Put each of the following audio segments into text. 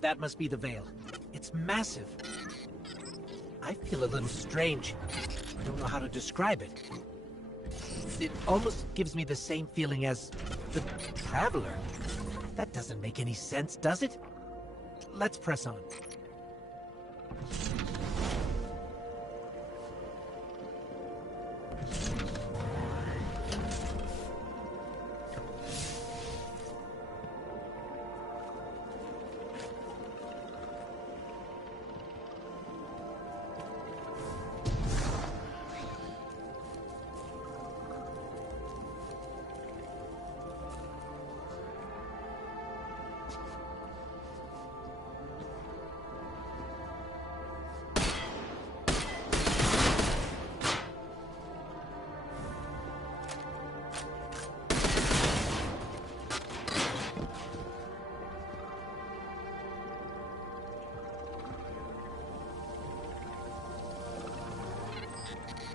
That must be the veil. It's massive. I feel a little strange. I don't know how to describe it. It almost gives me the same feeling as the Traveler. That doesn't make any sense, does it? Let's press on.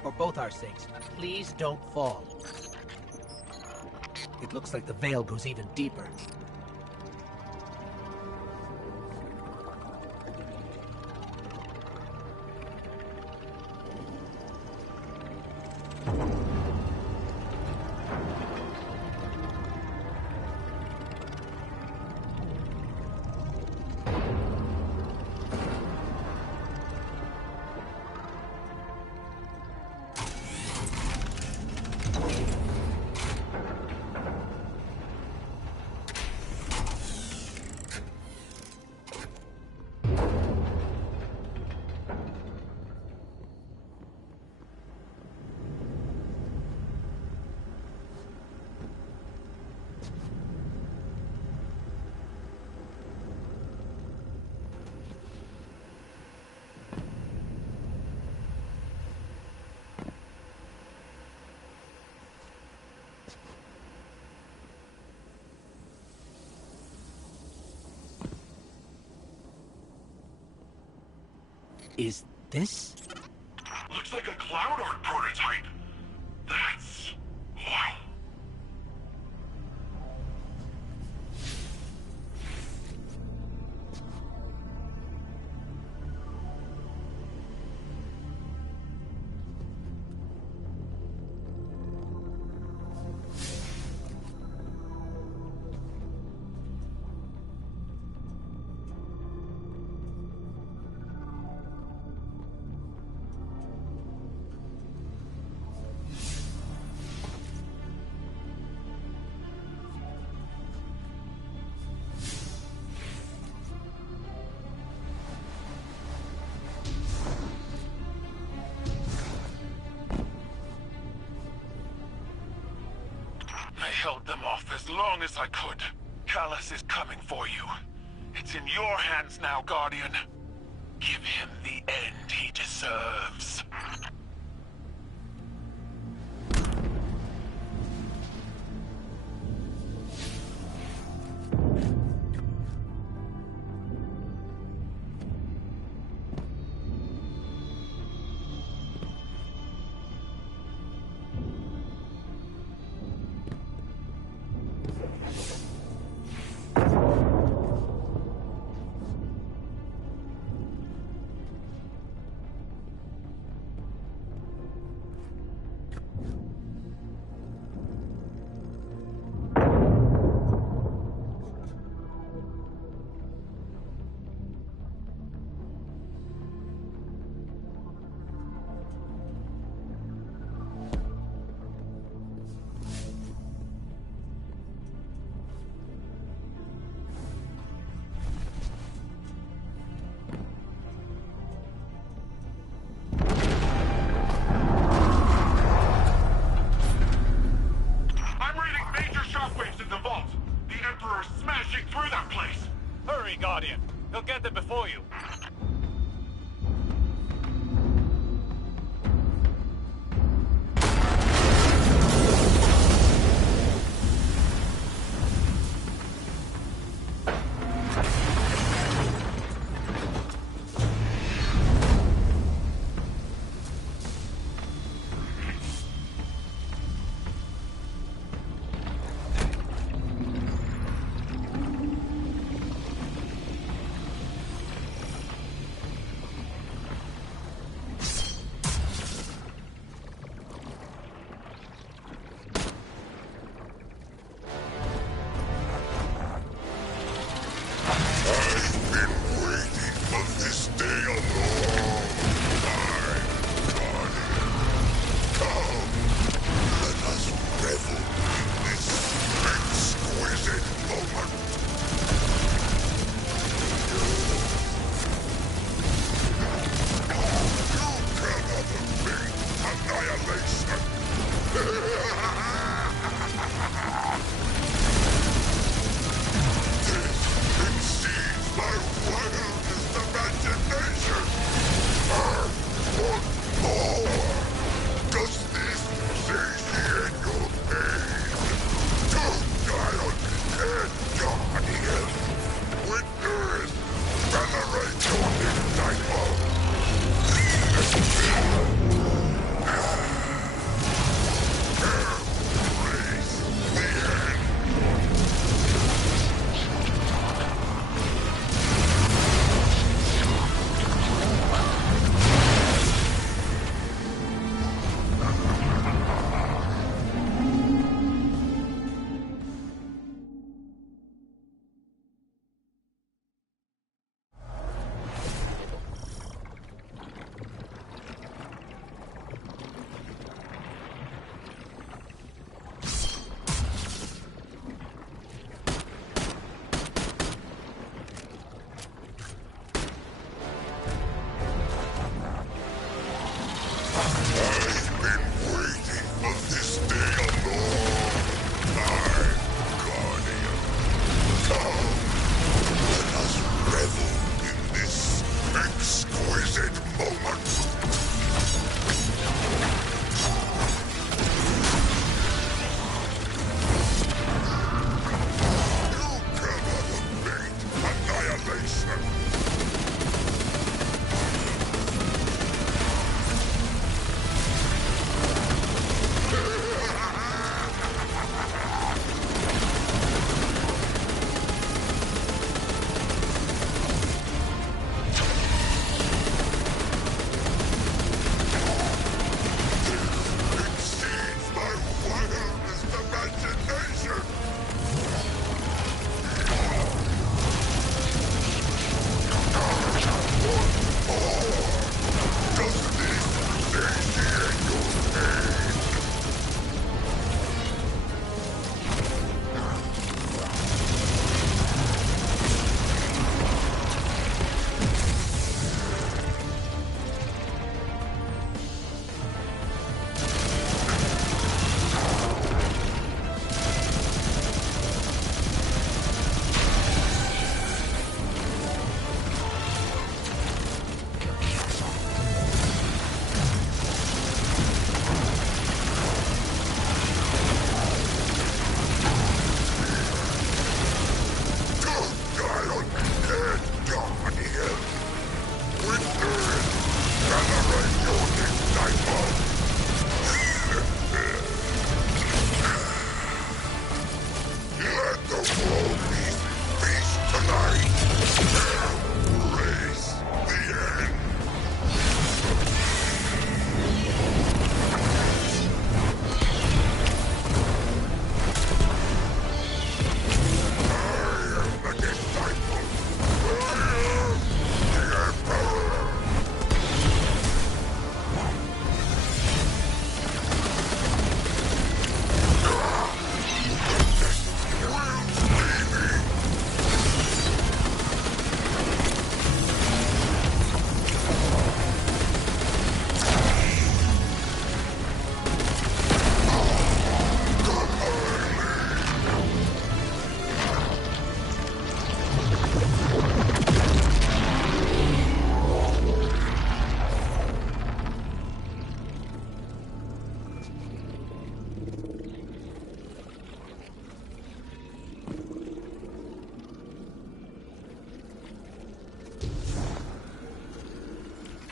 For both our sakes, please don't fall. It looks like the veil goes even deeper. Is this? Looks like a cloud art prototype. That's... wow. I held them off as long as I could. Callus is coming for you. It's in your hands now, Guardian. Give him the end he deserves. Guardian. He'll get there before you.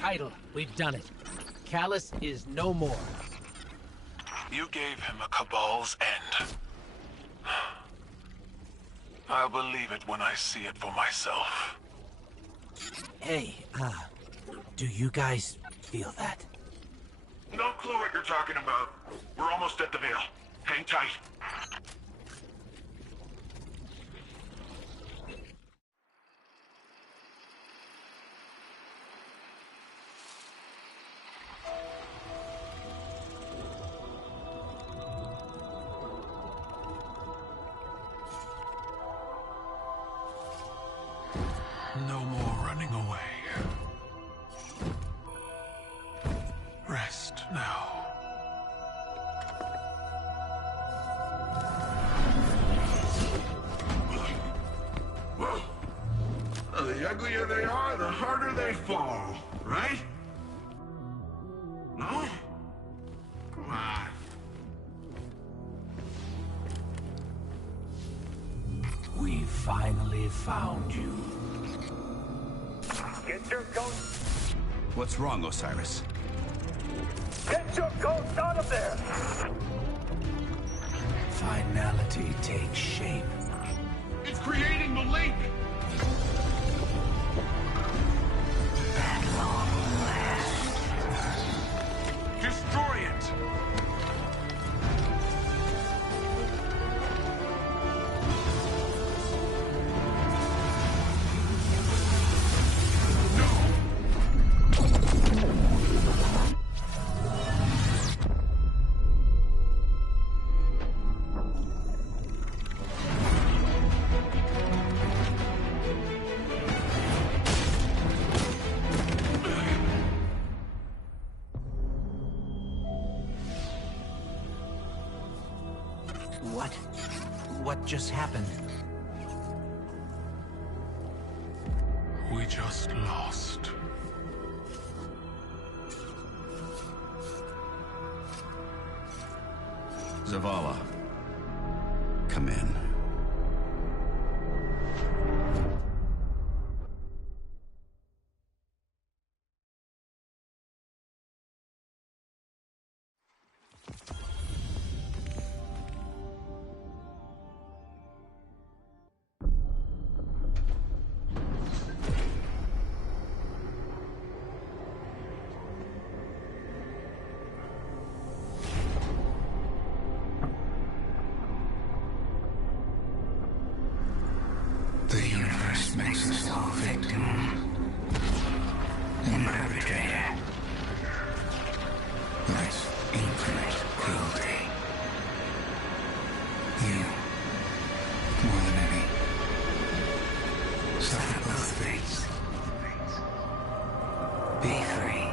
title. We've done it. Callus is no more. You gave him a Cabal's end. I'll believe it when I see it for myself. Hey, do you guys feel that? No clue what you're talking about. We're almost at the Veil. Hang tight. No more running away. Rest now. Well, the uglier they are, the harder they fall, right? No? Come on. We finally found you. Get your ghost! What's wrong, Osiris? Get your ghost out of there! Finality takes shape. It's creating the link! At long last. Destroy it! What just happened? We just lost. Zavala, come in. The universe makes us all victim and perpetrator. Life's infinite cruelty. You, more than any, suffer both fates. Be free.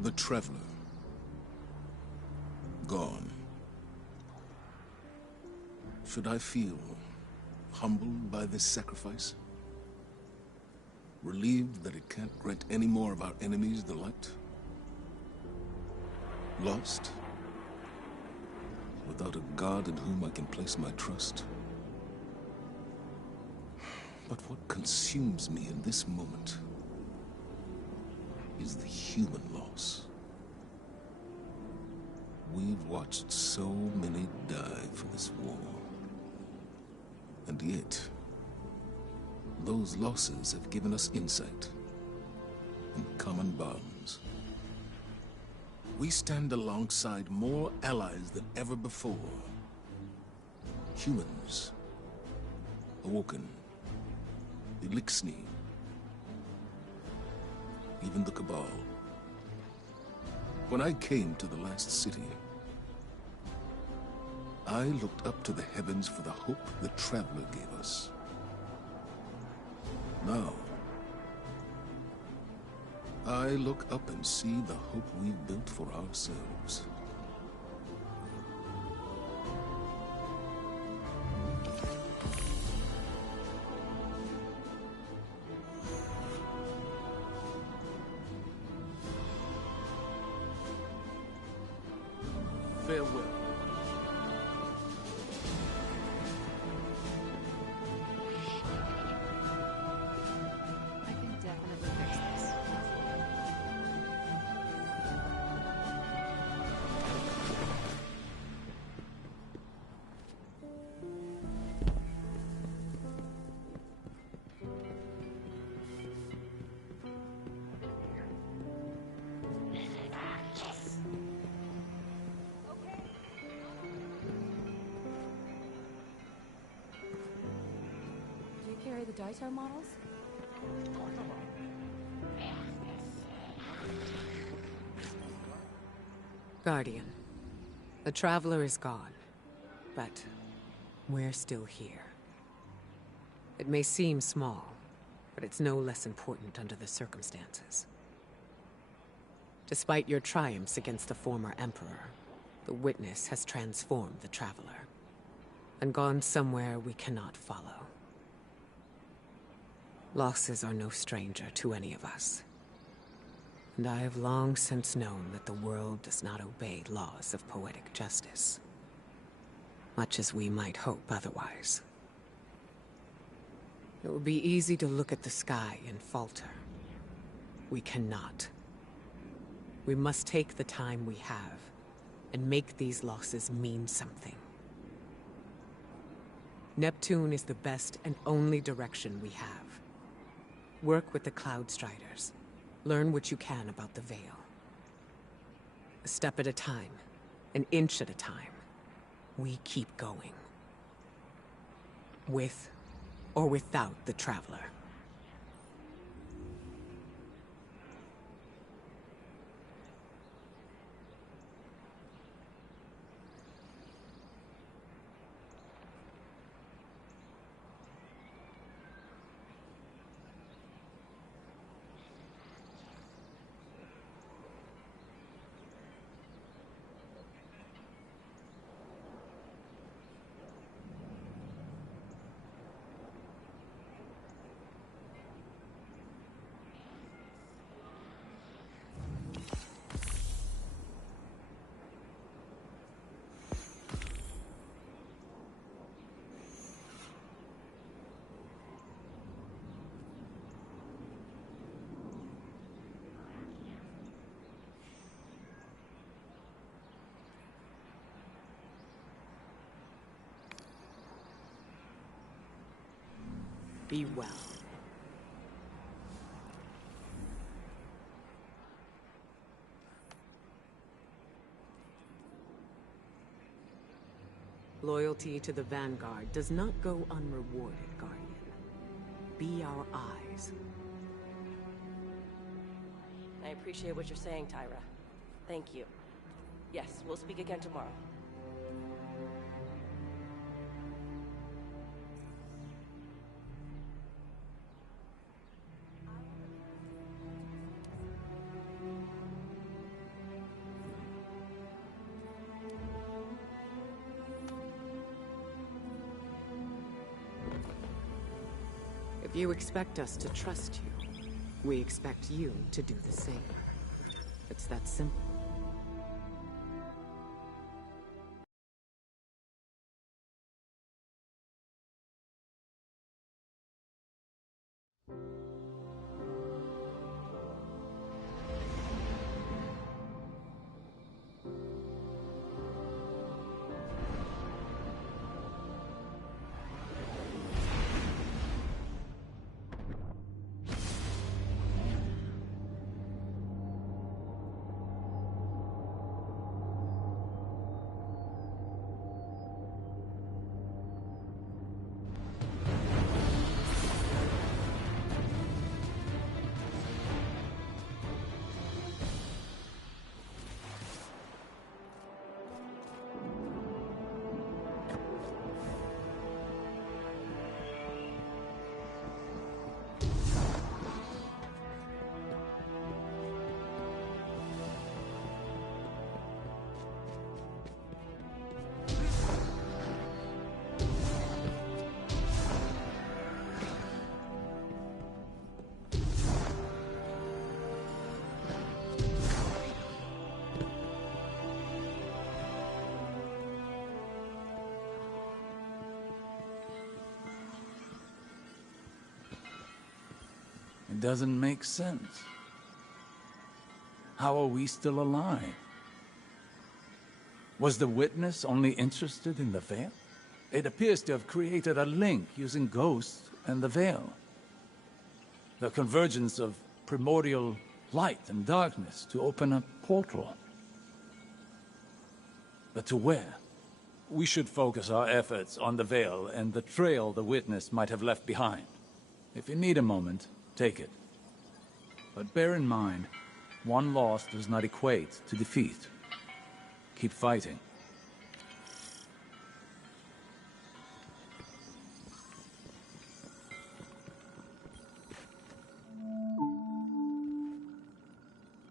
The Traveler. Gone. Should I feel humbled by this sacrifice? Relieved that it can't grant any more of our enemies the light? Lost? Without a god in whom I can place my trust? But what consumes me in this moment is the human loss. We've watched so many die for this war. And yet, those losses have given us insight and common bonds. We stand alongside more allies than ever before. Humans, awoken, the Elixni, even the Cabal. When I came to the last city, I looked up to the heavens for the hope the Traveler gave us. Now, I look up and see the hope we've built for ourselves. Farewell. I can definitely fix this. Do you carry the Daito models? Guardian, the Traveler is gone, but we're still here. It may seem small, but it's no less important under the circumstances. Despite your triumphs against the former Emperor, the Witness has transformed the Traveler, and gone somewhere we cannot follow. Losses are no stranger to any of us. And I have long since known that the world does not obey laws of poetic justice, much as we might hope otherwise. It would be easy to look at the sky and falter. We cannot. We must take the time we have and make these losses mean something. Neptune is the best and only direction we have. Work with the Cloud Striders. Learn what you can about the Veil. A step at a time, an inch at a time, we keep going. With or without the Traveler. Be well. Loyalty to the Vanguard does not go unrewarded, Guardian. Be our eyes. I appreciate what you're saying, Tyra. Thank you. Yes, we'll speak again tomorrow. If you expect us to trust you, we expect you to do the same. It's that simple. It doesn't make sense. How are we still alive? Was the witness only interested in the veil? It appears to have created a link using ghosts and the veil. The convergence of primordial light and darkness to open a portal. But to where? We should focus our efforts on the veil and the trail the witness might have left behind. If you need a moment, take it. But bear in mind, one loss does not equate to defeat. Keep fighting.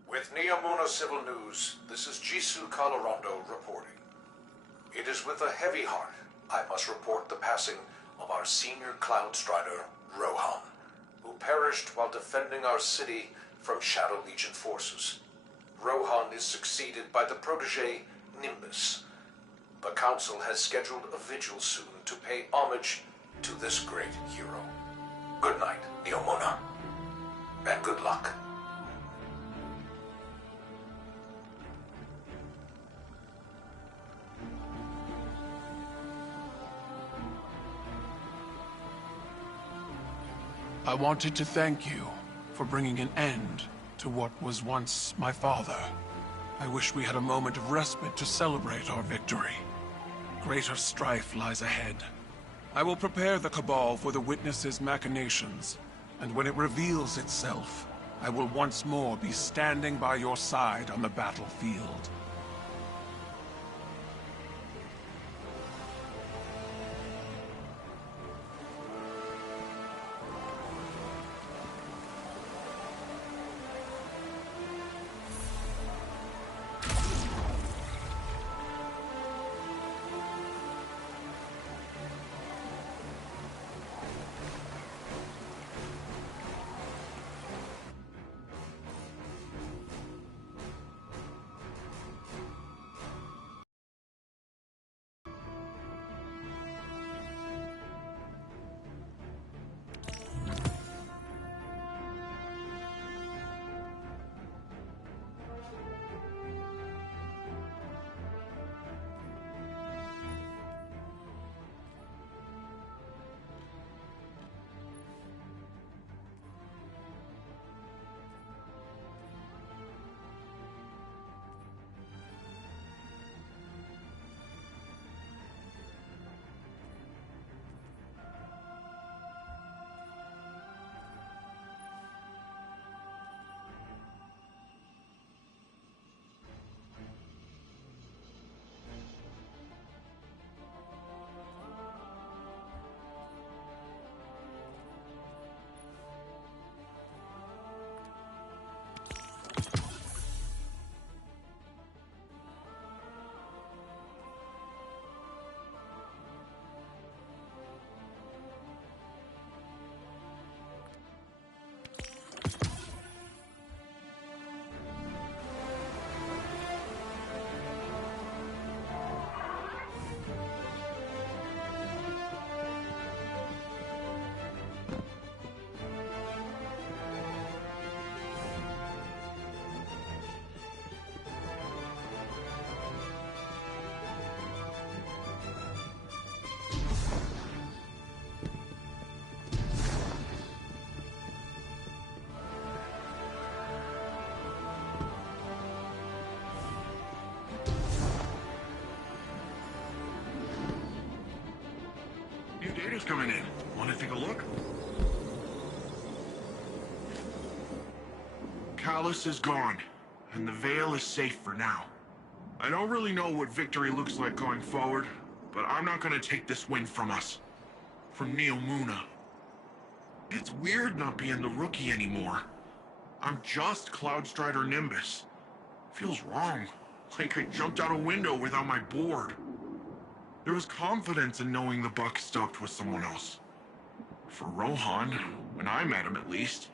With Neomuna Civil News, this is Jisoo Colorado reporting. It is with a heavy heart I must report the passing of our senior Cloud Strider, Rohan, who perished while defending our city from Shadow Legion forces. Rohan is succeeded by the protege, Nimbus. The Council has scheduled a vigil soon to pay homage to this great hero. Good night, Neomuna, and good luck. I wanted to thank you for bringing an end to what was once my father. I wish we had a moment of respite to celebrate our victory. Greater strife lies ahead. I will prepare the Cabal for the Witness's machinations, and when it reveals itself, I will once more be standing by your side on the battlefield. Striders coming in. Want to take a look? Callus is gone, and the Veil is safe for now. I don't really know what victory looks like going forward, but I'm not gonna take this win from us. From Neomuna. It's weird not being the rookie anymore. I'm just Cloudstrider Nimbus. Feels wrong. Like I jumped out a window without my board. There was confidence in knowing the buck stopped with someone else. For Rohan, when I met him at least,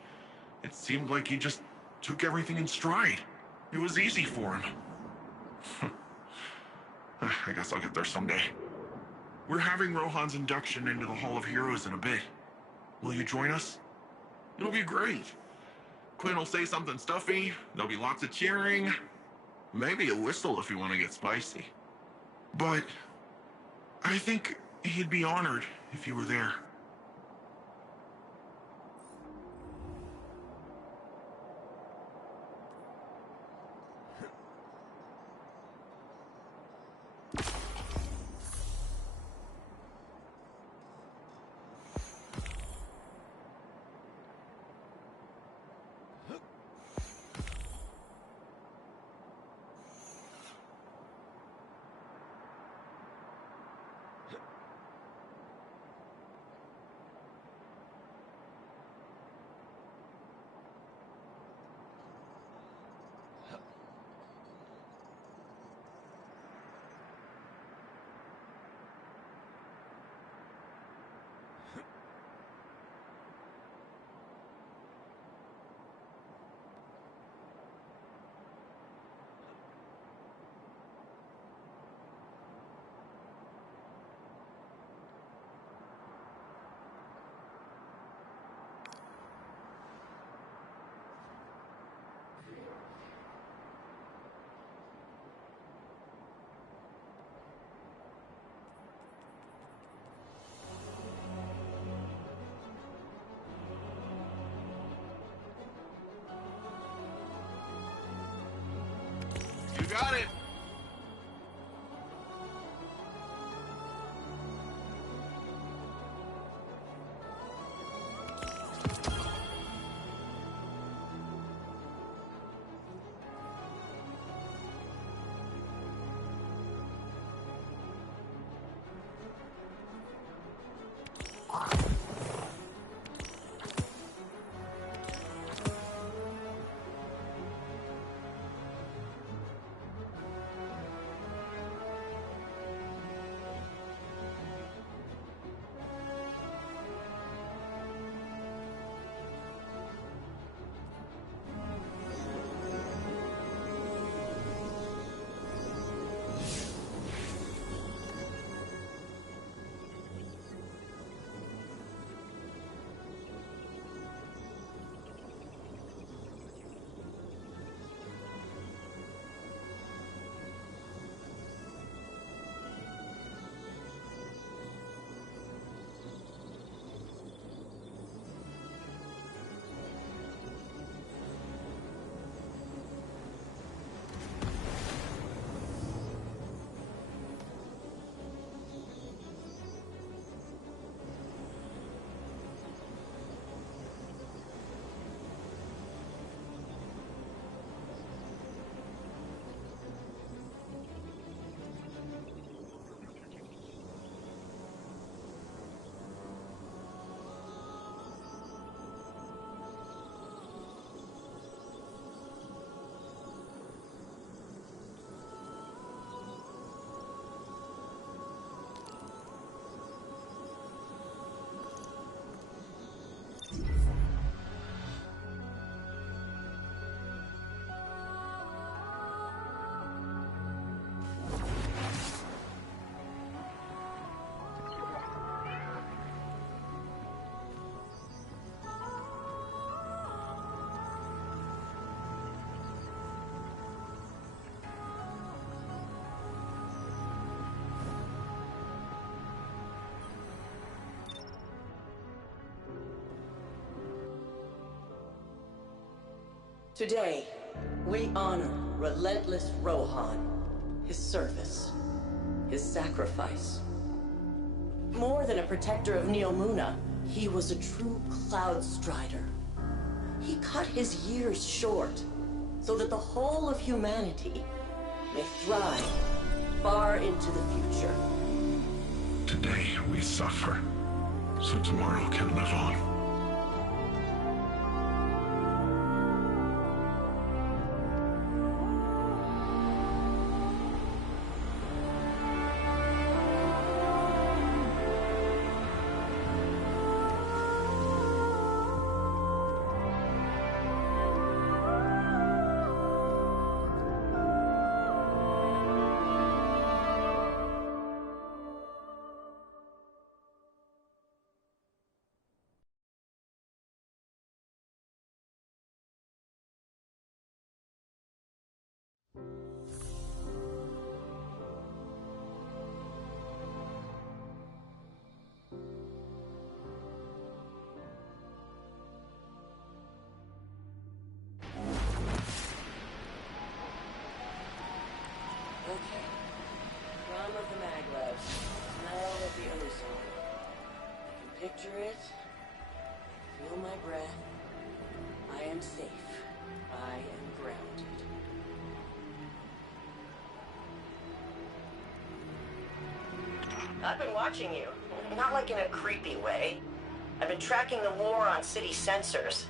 it seemed like he just took everything in stride. It was easy for him. I guess I'll get there someday. We're having Rohan's induction into the Hall of Heroes in a bit. Will you join us? It'll be great. Quinn will say something stuffy, there'll be lots of cheering. Maybe a whistle if you want to get spicy. But I think he'd be honored if you were there. You got it! Today, we honor relentless Rohan, his service, his sacrifice. more than a protector of Neomuna. He was a true Cloud Strider. He cut his years short so that the whole of humanity may thrive far into the future. Today we suffer, so tomorrow can live on. Okay. Drum of the maglevs. Smell of the ozone. I can picture it. Feel my breath. I am safe. I am grounded. I've been watching you. Not like in a creepy way. I've been tracking the war on city sensors.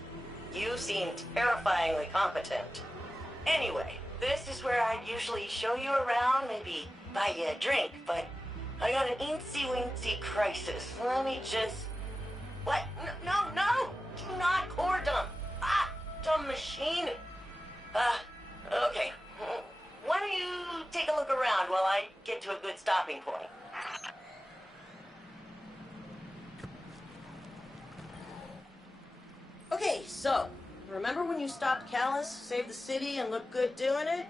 You seem terrifyingly competent. Anyway, this is where I'd usually show you around, maybe buy you a drink, but I got an eensy-weensy crisis. Let me just... What? No! Do not core dump! Ah! Dumb machine! Okay. Why don't you take a look around while I get to a good stopping point? Okay, so, remember when you stopped Callus, saved the city, and looked good doing it?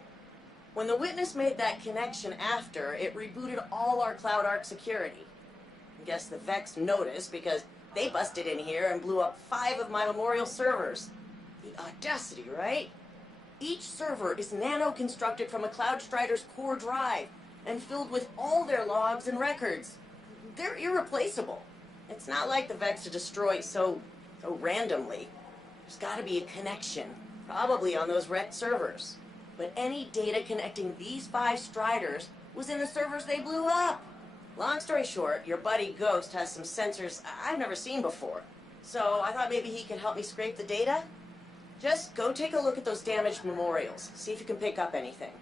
When the Witness made that connection after, it rebooted all our Cloud Arc security. I guess the Vex noticed because they busted in here and blew up 5 of my Memorial servers. The audacity, right? Each server is nano-constructed from a Cloud Strider's core drive and filled with all their logs and records. They're irreplaceable. It's not like the Vex are destroyed so randomly. There's gotta be a connection, probably on those wrecked servers. But any data connecting these 5 Striders was in the servers they blew up. Long story short, your buddy Ghost has some sensors I've never seen before. So I thought maybe he could help me scrape the data. Just go take a look at those damaged memorials, see if you can pick up anything.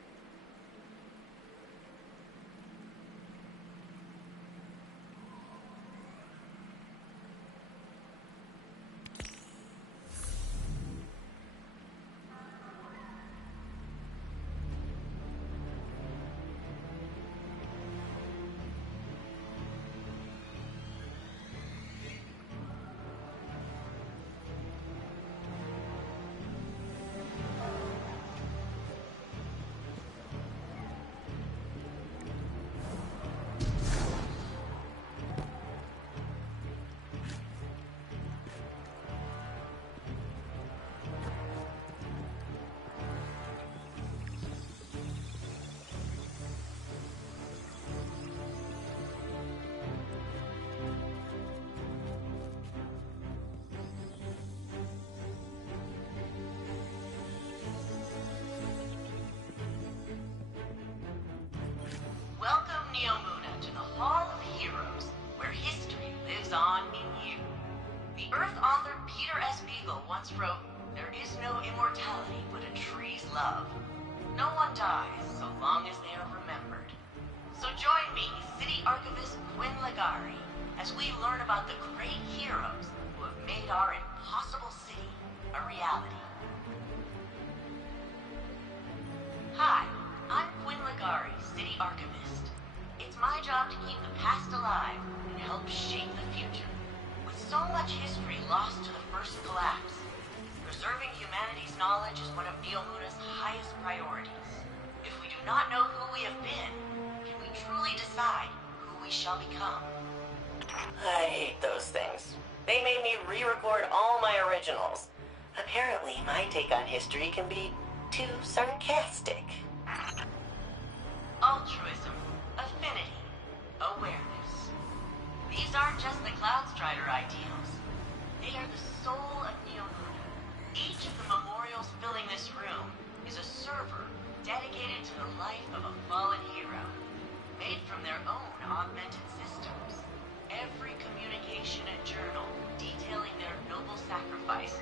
Welcome, Neomuna, to the Hall of Heroes, where history lives on in you. The Earth author Peter S. Beagle once wrote, "There is no immortality but a tree's love. No one dies so long as they are remembered." So join me, City Archivist Quinn Legari, as we learn about the great heroes who have made our impossible city a reality. Hi, I'm Quinn Legari, City Archivist. It's my job to keep the past alive and help shape the future. With so much history lost to the first collapse, preserving humanity's knowledge is one of Neomuna's highest priorities. If we do not know who we have been, can we truly decide who we shall become? I hate those things. They made me re-record all my originals. Apparently, my take on history can be too sarcastic. Altruism, affinity, awareness. These aren't just the Cloud Strider ideals. They are the soul of Neomuna. Each of the memorials filling this room is a server dedicated to the life of a fallen hero, made from their own augmented systems. Every communication and journal detailing their noble sacrifice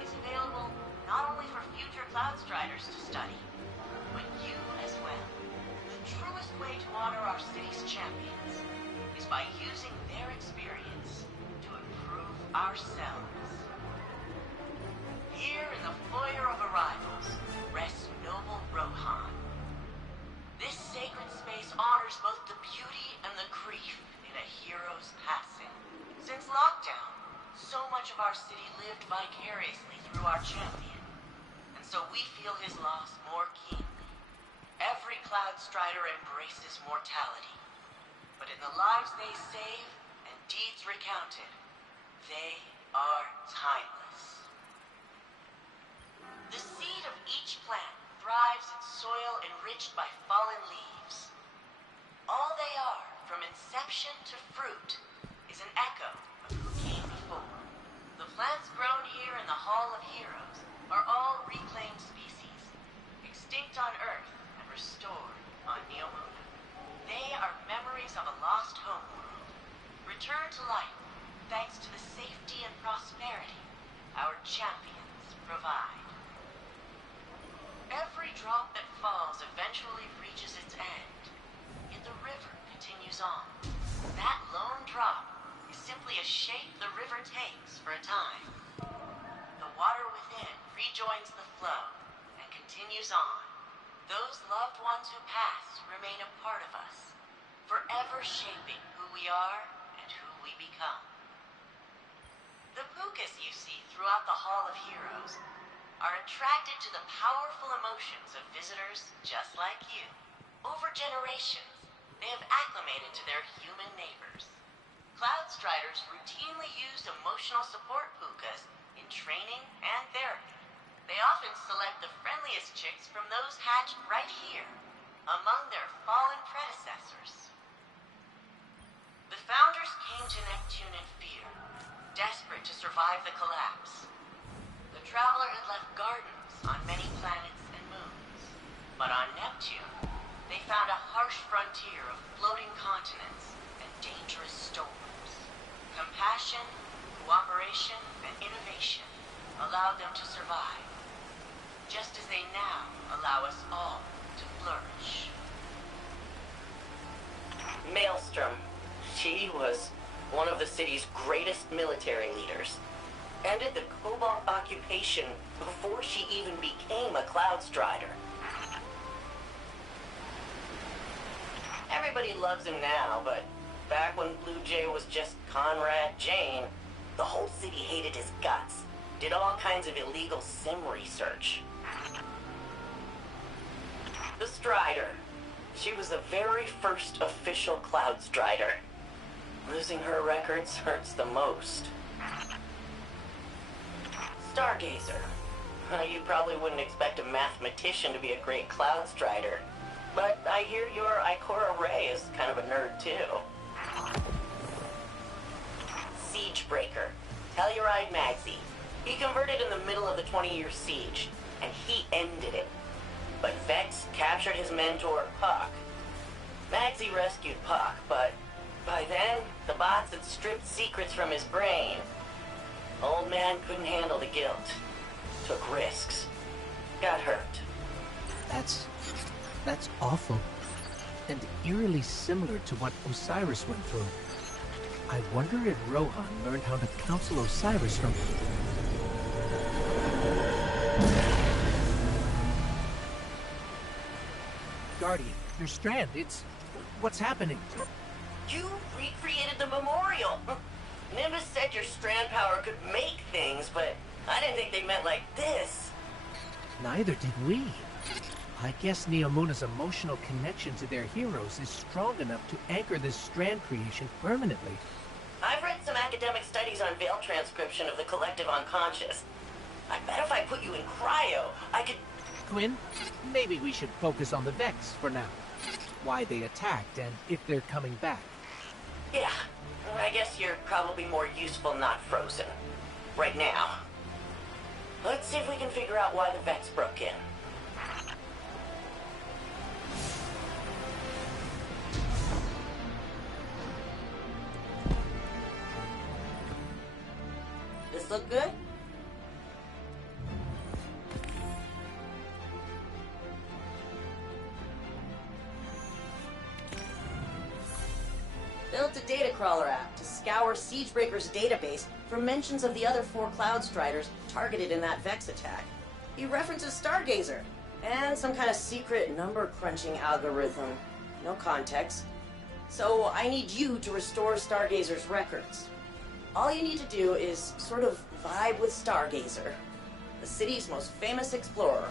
is available not only for future Cloud Striders to study, but you as well. The truest way to honor our city's champions is by using their experience to improve ourselves. Here in the foyer of arrivals rests noble Rohan. This sacred space honors both the beauty and the grief in a hero's passing. Since lockdown, so much of our city lived vicariously through our champion, and so we feel his loss more keenly. Every Cloud Strider embraces mortality, but in the lives they save and deeds recounted, they are timeless. The seed of each plant thrives in soil enriched by fallen leaves. All they are, from inception to fruit, is an echo of who came before. The plants grown here in the Hall of Heroes are all reclaimed species, extinct on Earth and restored on Neomuna. They are memories of a lost homeworld, returned to life thanks to the safety and prosperity our champions provide. Every drop that falls eventually reaches its end, yet the river continues on. That lone drop is simply a shape the river takes for a time. The water within rejoins the flow and continues on. Those loved ones who pass remain a part of us, forever shaping who we are and who we become. The Pukas you see throughout the Hall of Heroes are attracted to the powerful emotions of visitors just like you. Over generations, they have acclimated to their human neighbors. Cloud Striders routinely use emotional support Pukas in training and therapy. They often select the friendliest chicks from those hatched right here, among their fallen predecessors. The founders came to Neptune in fear, desperate to survive the collapse. The Traveler had left gardens on many planets and moons, but on Neptune, they found a harsh frontier of floating continents and dangerous storms. Compassion, cooperation, and innovation allowed them to survive, just as they now allow us all to flourish. Maelstrom. She was one of the city's greatest military leaders. Ended the Cobalt occupation before she even became a Cloud Strider. Everybody loves him now, but back when Blue Jay was just Conrad Jane, the whole city hated his guts. Did all kinds of illegal sim research. The Strider. She was the very first official Cloud Strider. Losing her records hurts the most. Stargazer. You probably wouldn't expect a mathematician to be a great Cloud Strider, but I hear your Ikora Ray is kind of a nerd too. Siegebreaker. Telluride Magsy. He converted in the middle of the 20-year siege, and he ended it. But Vex captured his mentor, Puck. Magsy rescued Puck, but by then, the bots had stripped secrets from his brain. Old man couldn't handle the guilt. Took risks. Got hurt. That's awful. And eerily similar to what Osiris went through. I wonder if Rohan learned how to counsel Osiris from... Guardian, your strand, it's... What's happening? You recreated the memorial. Nimbus said your strand power could make things, but I didn't think they meant like this. Neither did we. I guess Neomuna's emotional connection to their heroes is strong enough to anchor this strand creation permanently. I've read some academic studies on veil transcription of the collective unconscious. I bet if I put you in cryo, I could... Quinn, maybe we should focus on the Vex for now. Why they attacked and if they're coming back. Yeah, I guess you're probably more useful not frozen. Right now. Let's see if we can figure out why the Vex broke in. This look good? Built a data crawler app to scour Siegebreaker's database for mentions of the other 4 Cloud Striders targeted in that Vex attack. He references Stargazer and some kind of secret number-crunching algorithm. No context. So I need you to restore Stargazer's records. All you need to do is sort of vibe with Stargazer, the city's most famous explorer.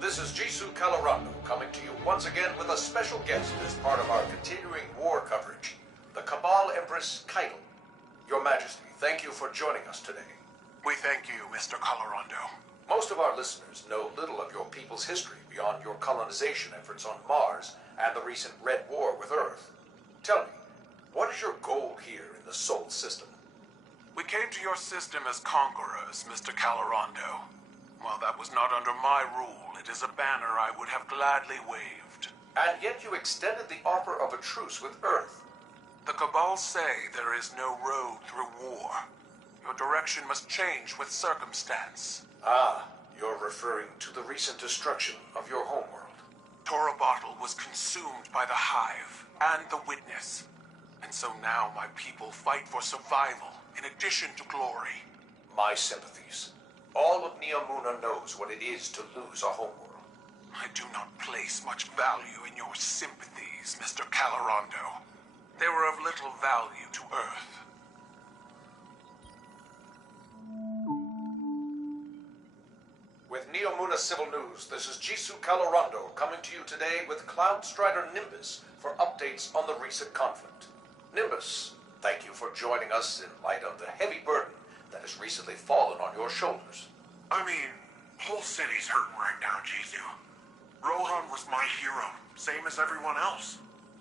This is Jisoo Calorando coming to you once again with a special guest as part of our continuing war coverage, the Cabal Empress Keitel. Your Majesty, thank you for joining us today. We thank you, Mr. Calorando. Most of our listeners know little of your people's history beyond your colonization efforts on Mars and the recent Red War with Earth. Tell me, what is your goal here in the Sol system? We came to your system as conquerors, Mr. Calorando. While that was not under my rule, it is a banner I would have gladly waved. And yet you extended the offer of a truce with Earth. The Cabal say there is no road through war. Your direction must change with circumstance. Ah, you're referring to the recent destruction of your homeworld. Torabottle was consumed by the Hive and the Witness. And so now my people fight for survival in addition to glory. My sympathies. All of Neomuna knows what it is to lose a homeworld. I do not place much value in your sympathies, Mr. Calorando. They were of little value to Earth. With Neomuna Civil News, this is Jisoo Calorando coming to you today with Cloud Strider Nimbus for updates on the recent conflict. Nimbus, thank you for joining us in light of the heavy burden that has recently fallen on your shoulders. I mean, whole city's hurting right now, Jisoo. Rohan was my hero, same as everyone else.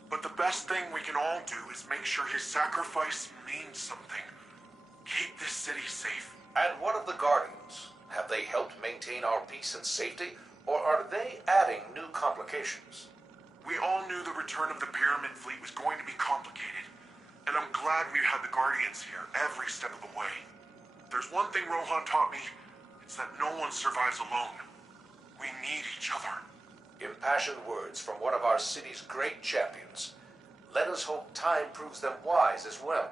But the best thing we can all do is make sure his sacrifice means something. Keep this city safe. And what of the Guardians? Have they helped maintain our peace and safety, or are they adding new complications? We all knew the return of the Pyramid Fleet was going to be complicated, and I'm glad we had the Guardians here every step of the way. There's one thing Rohan taught me, it's that no one survives alone. We need each other. Impassioned words from one of our city's great champions. Let us hope time proves them wise as well.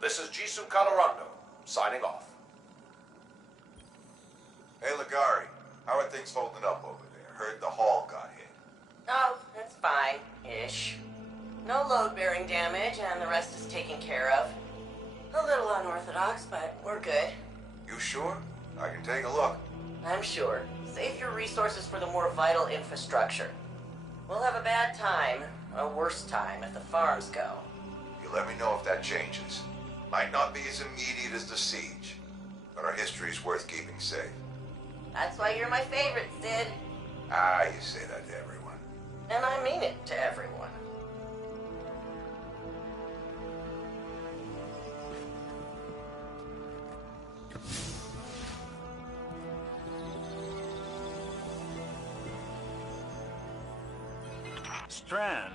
This is Jisoo Calorando, signing off. Hey, Ligari, how are things holding up over there? Heard the hall got hit. Oh, it's fine-ish. No load-bearing damage, and the rest is taken care of. A little unorthodox, but we're good. You sure? I can take a look. I'm sure. Save your resources for the more vital infrastructure. We'll have a bad time, a worse time, if the farms go. You let me know if that changes. Might not be as immediate as the siege, but our history's worth keeping safe. That's why you're my favorite, Sid. Ah, you say that to everyone. And I mean it to everyone. Strand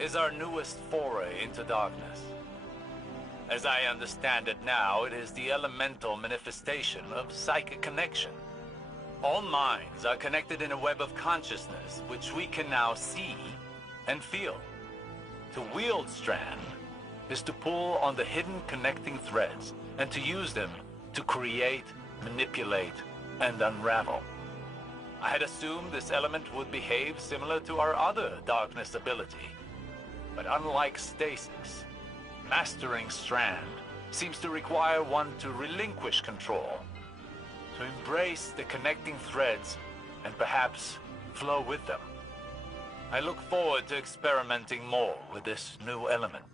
is our newest foray into darkness. As I understand it now, it is the elemental manifestation of psychic connection. All minds are connected in a web of consciousness, which we can now see and feel. To wield Strand is to pull on the hidden connecting threads and to use them to create, manipulate, and unravel. I had assumed this element would behave similar to our other darkness ability. But unlike stasis, mastering Strand seems to require one to relinquish control, to embrace the connecting threads and perhaps flow with them. I look forward to experimenting more with this new element.